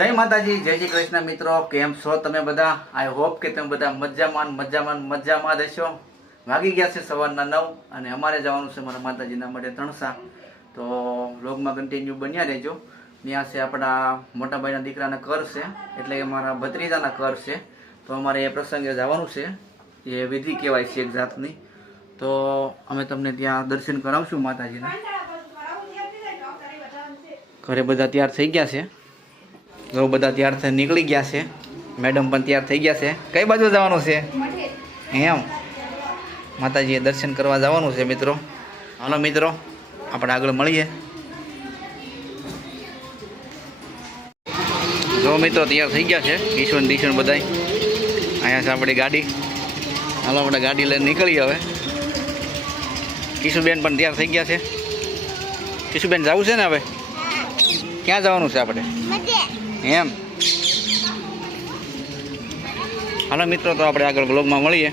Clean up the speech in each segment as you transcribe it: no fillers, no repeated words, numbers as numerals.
જય માતાજી, જય શ્રી કૃષ્ણ મિત્રો. કેમ છો તમે બધા? આઈ હોપ કે તમે બધા મજામાં રહેશો. વાગી ગયા છે સવારના 9 અને અમારે જવાનું છે મારા માતાજીના માટે તણસા. તો વ્લોગમાં કન્ટિન્યુ બન્યા રહેજો. ત્યાં છે આપણા મોટાભાઈના દીકરાના ઘર છે, એટલે કે મારા ભત્રીજાના ઘર છે. તો અમારે એ પ્રસંગે જવાનું છે. એ વિધિ કહેવાય છે એક જાતની. તો અમે તમને ત્યાં દર્શન કરાવશું માતાજીના. ઘરે બધા તૈયાર થઈ ગયા છે. જો બધા તૈયાર થઈ નીકળી ગયા છે. મેડમ પણ તૈયાર થઈ ગયા છે. કઈ બાજુ જવાનું છે? એમ માતાજીએ દર્શન કરવા જવાનું છે મિત્રો. હાલો મિત્રો, આપણે આગળ મળીએ. જો મિત્રો તૈયાર થઈ ગયા છે ઈશ્વર બધાય. અહીંયા છે આપણી ગાડી. હાલો આપણે ગાડી લઈને નીકળીએ હવે. કિશુબેન પણ તૈયાર થઈ ગયા છે. કિશુબેન જવું છે ને હવે? ક્યાં જવાનું છે આપણે? એમ હાલો મિત્રો, તો આપણે આગળ બ્લોગમાં મળીએ.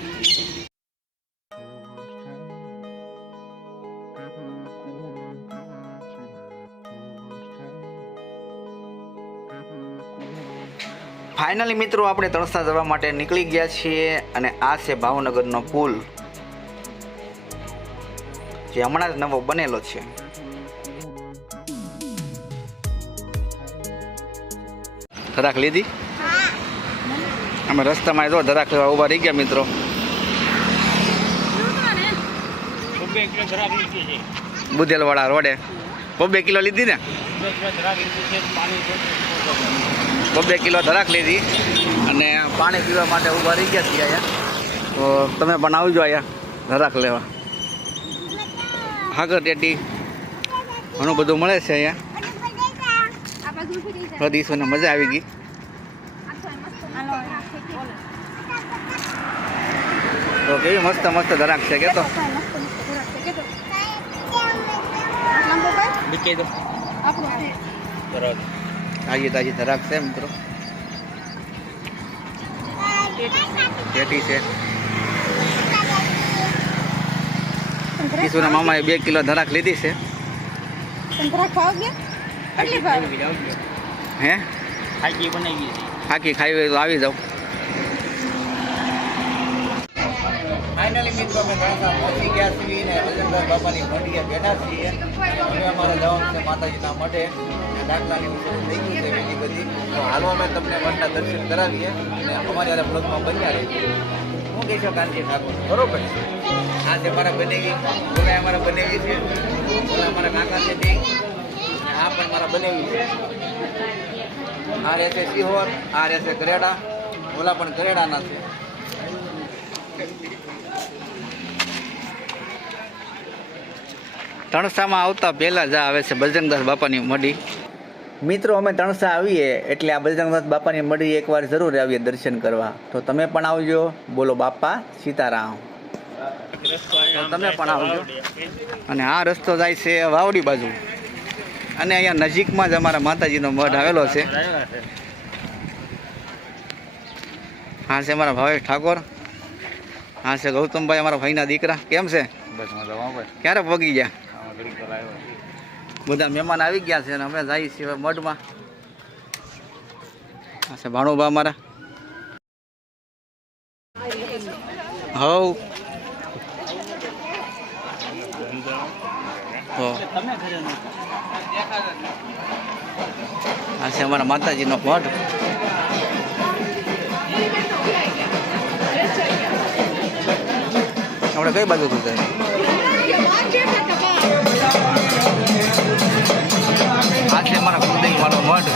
ફાઇનલી મિત્રો આપણે તણસા જવા માટે નીકળી ગયા છીએ અને આ છે ભાવનગરનો પુલ, જે હમણાં જ નવો બનેલો છે. ધરાક લીધી? અમે રસ્તામાં જો ધરાક લેવા ઉભા રહી ગયા મિત્રો. બુધેલવાળા રોડે 2 કિલો લીધી ને? 2 કિલો ધરાક લીધી અને પાણી પીવા માટે ઉભા રહી ગયા છીએ અહીંયા. તો તમે પણ આવજો અહીંયા ધરાક લેવા. હાગર ટેટી ઘણું બધું મળે છે અહીંયા. પ્રદીશોને મજા આવી ગઈ. તો કેવી મસ્ત ધરાક છે કે? તો તાજી ધરાક છે મિત્રો. ટેટી છે. કિશુના મામાએ 2 કિલો ધરાક લીધી છે. હે હાકી ખાઈ હોય તો આવી જાવ. ફાઇનલી મિત્રો અમે તણસા પહોંચી ગયા છીએ ને વજનદાર બાપાની મંડીએ બેઠા છીએ. હવે અમારે જવાનું છે માતાજીના મઢે. દાખલાની શરૂ થઈ ગયું છે બીજી બધી. તો હાલો અમે તમને મઠના દર્શન કરાવીએ અને અમારી આ બ્લોગમાં બન્યા રહીએ. હું કહેશો કાંતિ ઠાકોર બરોબર? આ છે મારા બનેવી, ઓલા અમારા બનેવી છે, ઓલા અમારા કાકા છે તે, આ પણ મારા બનેવી છે. આ રહેશે સિહોર, આ રહેશે ગરેડા, ઓલા પણ ગરેડાના છે. તણસામાં આવતા પહેલાં જ આવે છે બજરંગદાસ બાપાની મઢી. મિત્રો અમે તણસા આવીએ એટલે આ બજરંગદાસ બાપાની મઢી એકવાર જરૂર આવીએ દર્શન કરવા. તો તમે પણ આવજો. બોલો બાપા સીતારામ. તો તમે પણ આવજો. અને આ રસ્તો જાય છે વાવડી બાજુ અને અહીંયા નજીકમાં જ અમારા માતાજીનો મઢ આવેલો છે. હા છે અમારા ભાવેશ ઠાકોર. હા છે ગૌતમભાઈ અમારા ભાઈના દીકરા. કેમ છે? ક્યારે પગી ગયા? બધા મહેમાન આવી ગયા છે અને અમે જઈએ છીએ મઢમાં. હા છે ભાણુબા અમારા. હવ આ છે અમારા માતાજીનો મઢ. આપણે કઈ બાજુ હતું? આ છે અમારા કુલદેવીવાનો મઢ.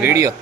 વિડીયો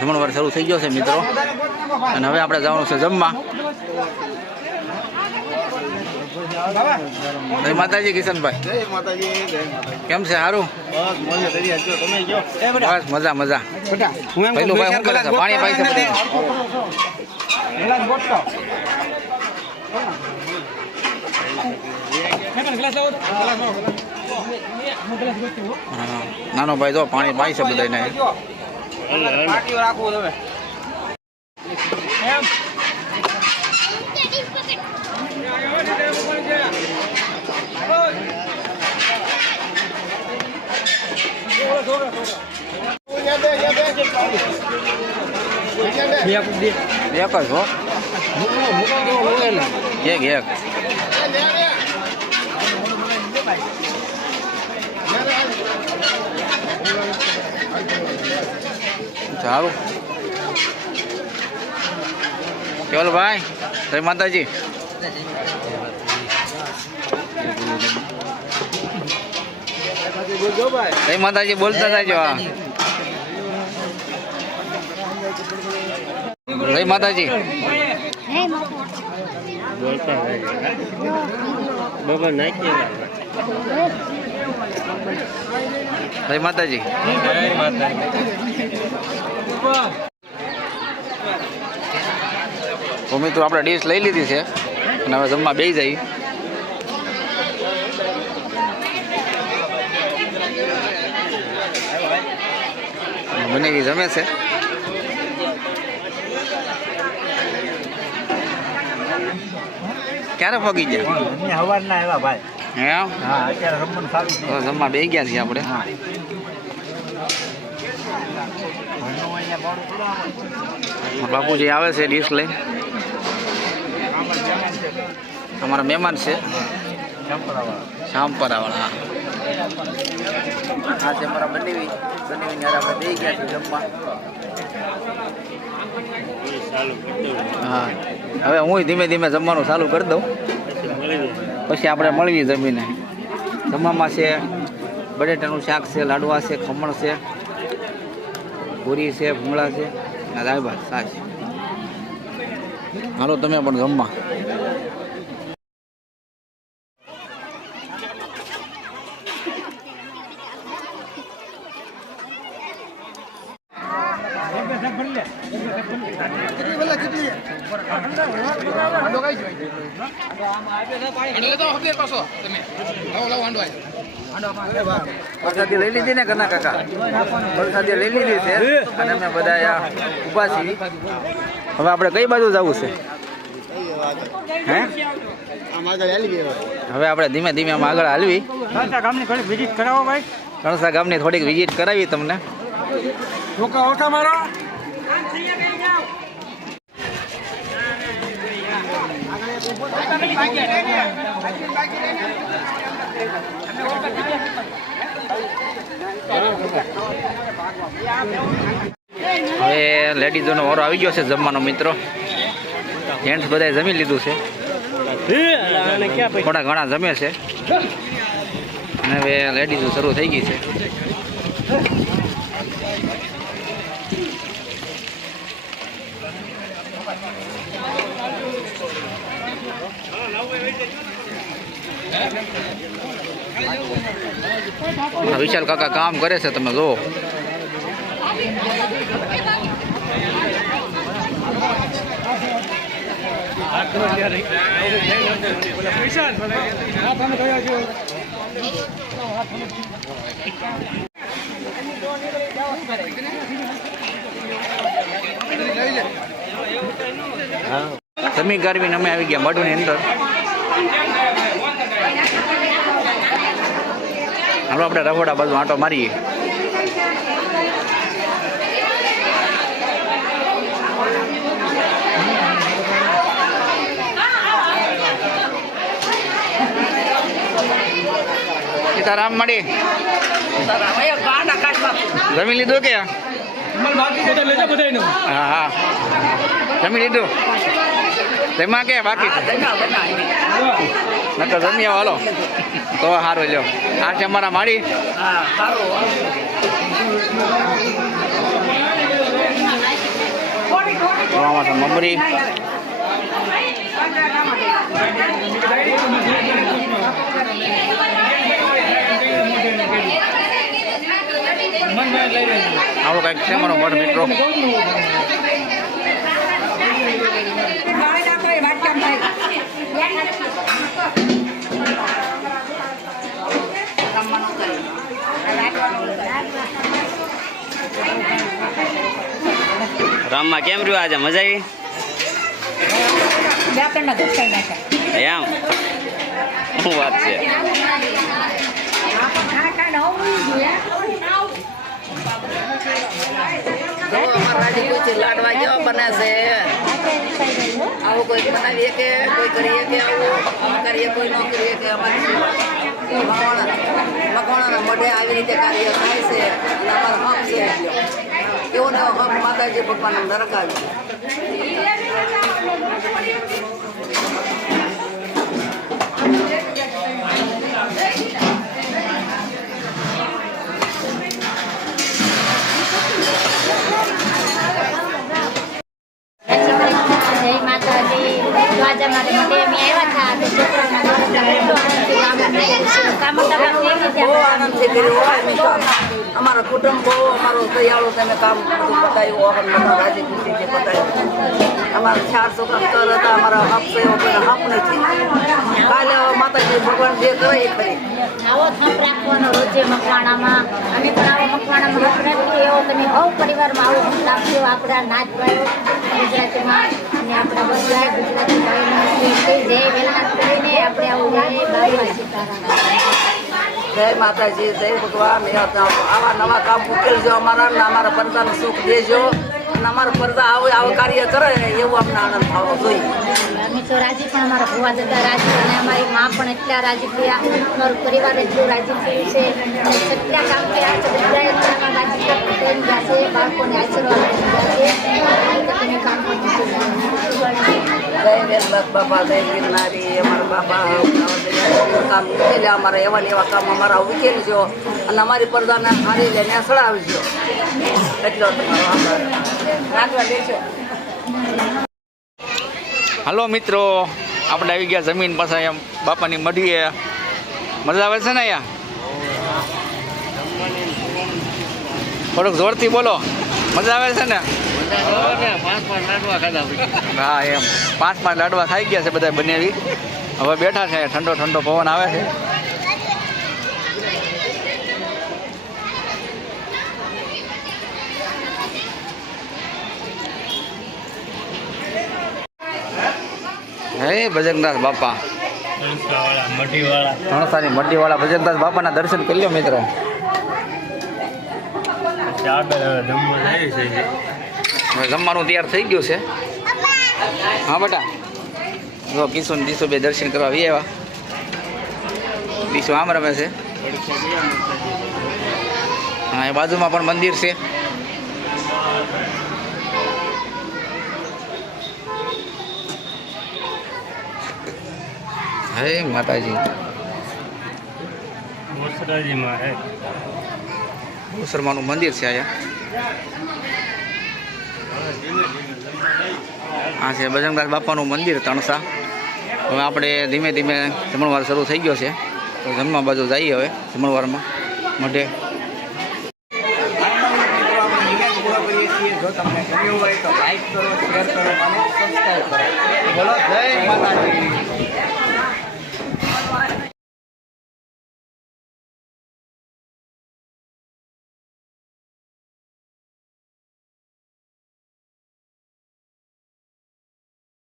જમણવાર શરૂ થઈ ગયો છે મિત્રો, અને હવે આપણે જવાનું છે જમવા. જય માતાજી કિશનભાઈ, કેમ છે? સારું, બસ મજા મજા. પહેલું ભાઈ શું કરે છે? પાણી પાઈ છે બધું. નાનો ભાઈ જો પાણી પાઈ છે બધાને. એક જ હો, એક એક. સારું કેવલ ભાઈ, જય માતાજી. જય માતાજી બોલતા જાજો. જય માતાજી બોલતા બાબા નાખીએ. જય માતાજી. તો મિત્રો આપણે ડીશ લઈ લીધી છે અને હવે જમવા બેસી જઈએ. બનેવી જમે છે. ક્યારે પગી ગયા? સવારના આવ્યા ભાઈ. હા, અત્યારે રમવાનું ચાલુ છે. જમવા બેસી ગયા છીએ આપણે. બાપુજી આવે છે ડીશ લઈ. અમારા મહેમાન છે, શામપરાવાળા. આ છે અમારા બનેવી બનેવીને આપણે દઈ ગયા છીએ જમવા. હા હવે હું ધીમે ધીમે જમવાનું ચાલુ કરી દઉં, પછી આપણે મળીએ જમીને. જમવામાં છે બટેટાનું શાક છે, લાડવા છે, ખમણ છે, પૂરી છે, ભૂંગળા છે અને દાળ ભાત છાશ. હાલો તમે પણ જમવા. પ્રસાદી લઈ લીધી ને કના કાકા? પ્રસાદી લઈ લીધી છે અને અમે બધા ઊભા છીએ. હવે આપણે કઈ બાજુ જવું છે? હે હવે આપણે ધીમે ધીમે આમ આગળ હાલવી. કણસા ગામની થોડીક વિઝિટ કરાવો ભાઈ. કણસા ગામની થોડીક વિઝિટ કરાવી તમને. ઓછા મારો. હવે લેડીઝોનો વારો આવી ગયો છે જમવાનો મિત્રો. જેન્ટ્સ બધાએ જમી લીધું છે, થોડા ઘણા જમે છે અને હવે લેડીઝો શરૂ થઈ ગઈ છે. વિશાલ કાકા કામ કરે છે, તમે જુઓ. જમી ગારવીને અમે આવી ગયા મઢની અંદર. હાલો આપણે રહોડા બાજુ આંટો મારીએ. સીતારામ મળી જમી લીધું કે? હા હા જમી લીધું. તેમાં કે બાકી ન તો જમી આવો. હાલો તો સારું લ્યો. આ છે અમારા માળી. આમાં છે મમરી. આવો કંઈક છે મારો મઠ મિત્રો. રામમાં કેમ રહ્યું આજે? મજા આવી? એમ શું વાત છે? લાડવા જેવા બને છે. આવું કોઈ બનાવીએ કે કોઈ કરીએ કે આવું કરીએ, કોઈ ન કરીએ કે મકવાણાના મોઢે આવી રીતે કાર્ય થાય છે. અને અમારો હક છે, એવો ને હક માતાજી ભગવાન નરક આવી. અમારો કુટુંબ બહુ અમારો દયાળુ, તમે કામ બધું બતાવ્યું, રાજી ખુશીથી બતાવ્યું. અમારા 4 છોકરા કર હતા, અમારા હક છે એવો કોઈ હક નથી. કાલે માતાજી ભગવાન જે કરે એ કરી. આવો થપ રાખવાનો રોજે મકવાણામાં. અમે પણ આવો મકવાણામાં હક રાખીએ એવો તમે હવ પરિવારમાં આવો હક રાખજો. આપણા નાચ ભાઈઓ ગુજરાતીમાં અને આપણા બધા ગુજરાતી ભાઈઓને જય વેલનાથ કરીને આપણે આવું જય સીતારામ. જય માતાજી, જય ભગવાન. આવા નવા કામ ઉકેલજો અમારા, અમારા પંતાનું સુખ દેજો. અને અમારો ફરજા આવું કાર્ય કરે એવું અમને આનંદ થવો જોઈએ. અમે તો રાજી પણ અમારા ભુવા દાદા રાજી અને અમારી મા પણ એટલા રાજી થયા, અમારું પરિવાર એટલું રાજી થયું છે. અને કેટલા કામ કર્યા છે બધાએ અમારા રાજી થઈને ગયા છે, બાળકોને આશીર્વાદ આપી ગયા છે. તમે કામ પણ જય વેલનાથ બાપા, જય ગિરનારી. અમારા બાપા કામ ઉકેલ્યા, અમારા એવા ને એવા કામ અમારા ઉકેલજો અને અમારી પરદાને હારી લઈને સડાવજો. એટલો તમારો આભાર. રાખવા દેશો. હાલો મિત્રો, આપણે આવી ગયા જમીન પાસે એમ બાપાની મઢીએ. મજા આવે છે ને અહીંયા? થોડુંક જોરથી બોલો, મજા આવે છે ને? હા એમ 5 લાડવા ખાઈ ગયા છે બધા બનેવી. હવે બેઠા છે, ઠંડો ઠંડો પવન આવે છે. હે ભજનદાસ બાપા, ધણસાની મઢીવાળા ભજનદાસ બાપાના દર્શન કરી લો મિત્રો. હવે જમવાનું તૈયાર થઈ ગયું છે. હા બેટા, જો કિશુ ને દીશુ બે દર્શન કરવા આવી આવ્યા. દીશુ આમ રમે છે. હા, એ બાજુમાં પણ મંદિર છે. હે માતાજી, મુસલમાનનું મંદિર છે અહીંયા. આ છે બજરંગદાસ બાપાનું મંદિર તણસા. હવે આપણે ધીમે ધીમે જમણવાર શરૂ થઈ ગયો છે, તો જમવા બાજુ જઈએ હવે જમણવારમાં મઢે. જો તમને ગમ્યું હોય તો લાઈક કરો, શેર કરો અને સબસ્ક્રાઈબ કરો. બોલો જય માતાજી.